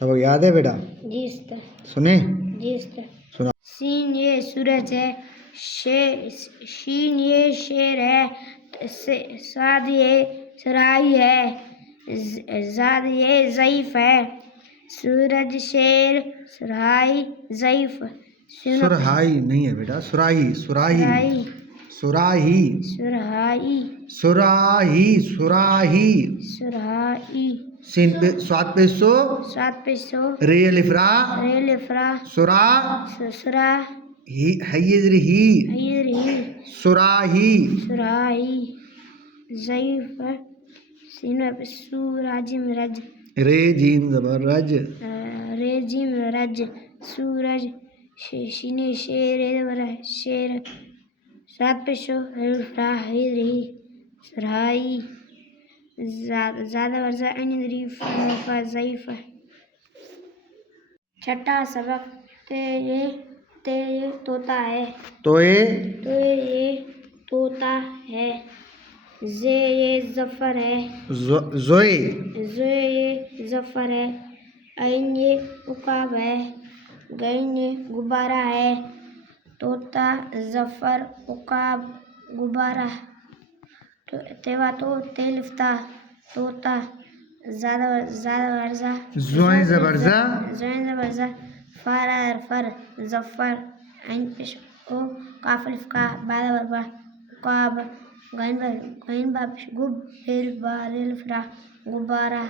सबक याद है बेटा? जी उस्ताद। सुने? जी उस्ताद। सुना। सीन ये सूरज है, शीन ये शेर है, साद ये सराई है, जाद ये ज़ईफ है, सूरज शेर सराई ज़ईफ। सुरहाई नहीं है बेटा, सुराही सुराही सुराही सुरहाई सुराही सुराही। सुरहाई सीन पे स्वाद पे सो, सात पे सो, रे लिफ्रा, रेल फ्रा, सुरा सुसरा, ही हैयजर ही, ही, सुराही। सुराई ज़ईफ। सीन पे सू राजिम रज, रे जीम जबर रज, रेजिम रज, सूरज, शीने शेर शेर, सात पे शो, फ्रा ही, सराई, ज़्यादा वर्जा अनिद्री फा ज़ईफ। छठा सबक ते ये तोता है, तो ये तोता है, ये जफर है, जोए ये जफर है, ऐन ये उकाब है, गैन ये गुब्बारा है, तोता जफर उकाब गुब्बारा। तेवा तो तेलिफ्ता तोता, ज़्यादा वर्जा जोए जबरजा, जबरजा, फर जफर, ऐन पेश ओ काफलिफ का बादा बरबा उकाब, गैन बापिश गुब रेल फ्रा गुब्बारा।